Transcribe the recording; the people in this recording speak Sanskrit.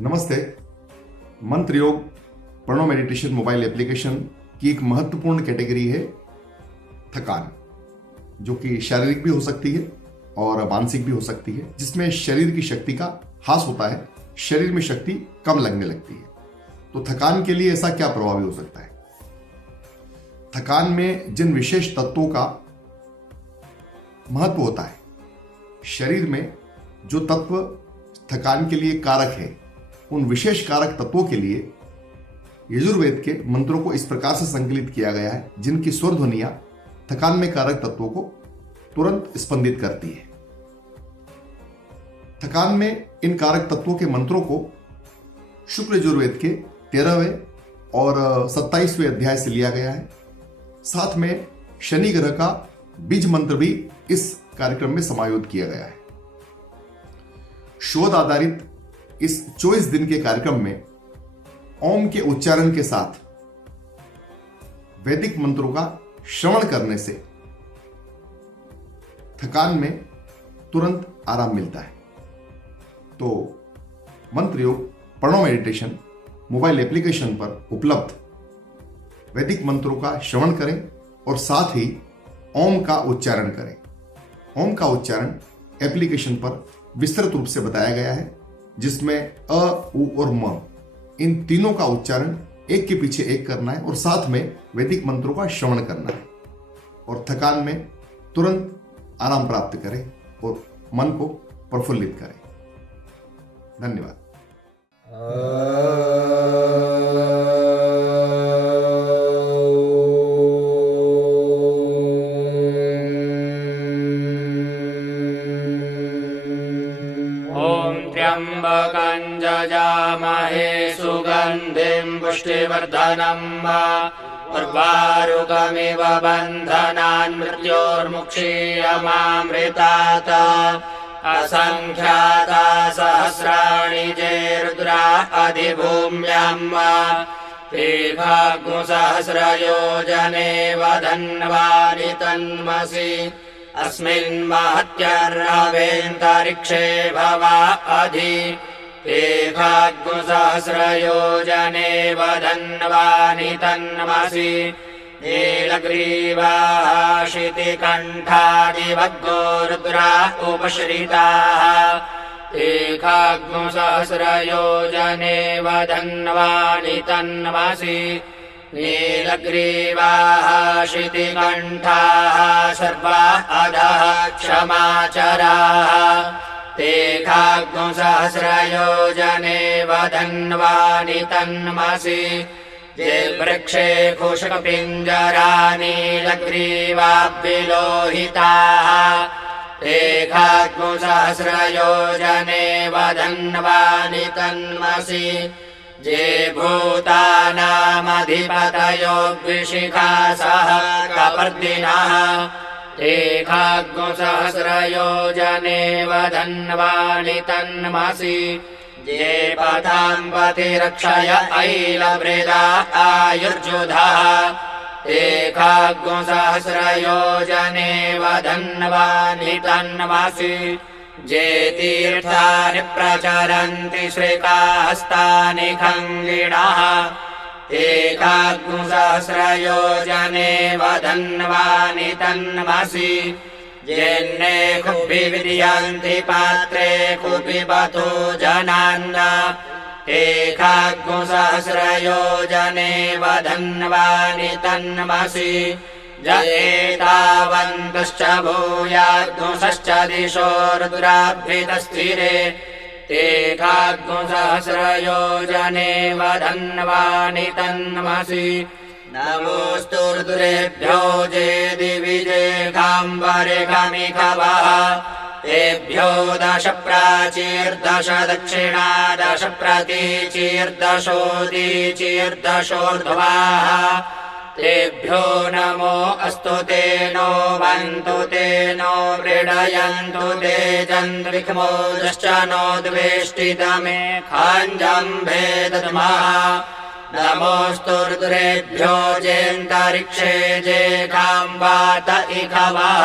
नमस्ते। मंत्र योग प्रणव मेडिटेशन मोबाइल एप्लीकेशन की एक महत्वपूर्ण कैटेगरी है थकान, जो कि शारीरिक भी हो सकती है और मानसिक भी हो सकती है, जिसमें शरीर की शक्ति का ह्रास होता है, शरीर में शक्ति कम लगने लगती है। तो थकान के लिए ऐसा क्या प्रभावी हो सकता है? थकान में जिन विशेष तत्वों का महत्व होता है, शरीर में जो तत्व थकान के लिए कारक है, उन विशेष कारक तत्वों के लिए यजुर्वेद के मंत्रों को इस प्रकार से संकलित किया गया है, जिनकी स्वर ध्वनियां थकान में कारक तत्वों को तुरंत स्पंदित करती है। थकान में इन कारक तत्वों के मंत्रों को शुक्ल यजुर्वेद के 13वें और 27वें अध्याय से लिया गया है। साथ में शनि ग्रह का बीज मंत्र भी इस कार्यक्रम में समायोजित किया गया है। शोध आधारित इस 24 दिन के कार्यक्रम में ओम के उच्चारण के साथ वैदिक मंत्रों का श्रवण करने से थकान में तुरंत आराम मिलता है। तो मंत्र योग प्रणव मेडिटेशन मोबाइल एप्लीकेशन पर उपलब्ध वैदिक मंत्रों का श्रवण करें और साथ ही ओम का उच्चारण करें। ओम का उच्चारण एप्लीकेशन पर विस्तृत रूप से बताया गया है, जिसमें अ, उ और म इन तीनों का उच्चारण एक के पीछे एक करना है और साथ में वैदिक मंत्रों का श्रवण करना है और थकान में तुरंत आराम प्राप्त करें और मन को प्रफुल्लित करें। धन्यवाद। त्र्यंबकं जजामहे सुगन्धिं पुष्टिवर्धनम् उर्वारुकमिव बन्धनान् मृत्योर्मुक्षीयमामृतात् असंख्याता सहस्राणि जे रुद्रा अधिभूम्याम् तेघाग्मुसहस्रयोजने वधन्वानि तन्मसि अस्मिन् महत्यर्णवेऽन्तरिक्षे भवा अधि तेघाग्मुसहस्रयोजने वधन्वानि तन्मसि नीलग्रीवाः शितिकण्ठादिवद्गो रुद्रा उपश्रिताः तेघाग्मुसहस्रयोजने वधन्वानि तन्मसि नीलग्रीवाः शितिकण्ठाः सर्वा अधः क्षमाचराः तेघाग्मुसहस्रयोजने वधन्वानि तन्मसि ये वृक्षे कुशकपिञ्जरा नीलग्रीवाभिलोहिताः तेघाग्मुसहस्रयोजने वधन्वानि तन्मसि ये भूतानामधिपतयो द्विशिखासः कपर्दिनः तेघाग्मुसहस्रयोजने वधन्वानि तन्मसि ये पथाम्पतिरक्षय ऐलवृदा आयुर्जुधः तेघाग्मुसहस्रयोजने वधन्वानि तन्मसि ये तीर्थानि प्रचरन्ति श्रीकाहस्तानि खङ्गिणः तेघाग्मुसहस्रयोजने वधन्वानि तन्मसि येन्ने कुपि विद्यन्ति पात्रे कुपि बतो जनान्न तेघाग्मुसहस्रयोजने वधन्वानि तन्मसि एतावन्तश्च भूयाग्मुसश्च दिशो रुद्राभ्युतस्थिरे तेघाग्मुसहस्रयोजने वधन्वानि तन्मसि नमोऽस्तु रुद्रेभ्यो जे दिवि जेघाम्बरेघमिखवः तेभ्यो 10 प्राचीर्दश दक्षिणा 10 प्रतीचीर्दशोदीचीर्दशोर्ध्वाः तेभ्यो नमो अस्तु तेनो वन्तु तेनो व्रीडयन्तु ते जन्विखमोदश्च नो द्वेष्टितमे खाञ्जम्भे दद्मः नमोऽस्तु रुद्रेभ्यो जेऽन्तरिक्षे जेघाम्बात इखवः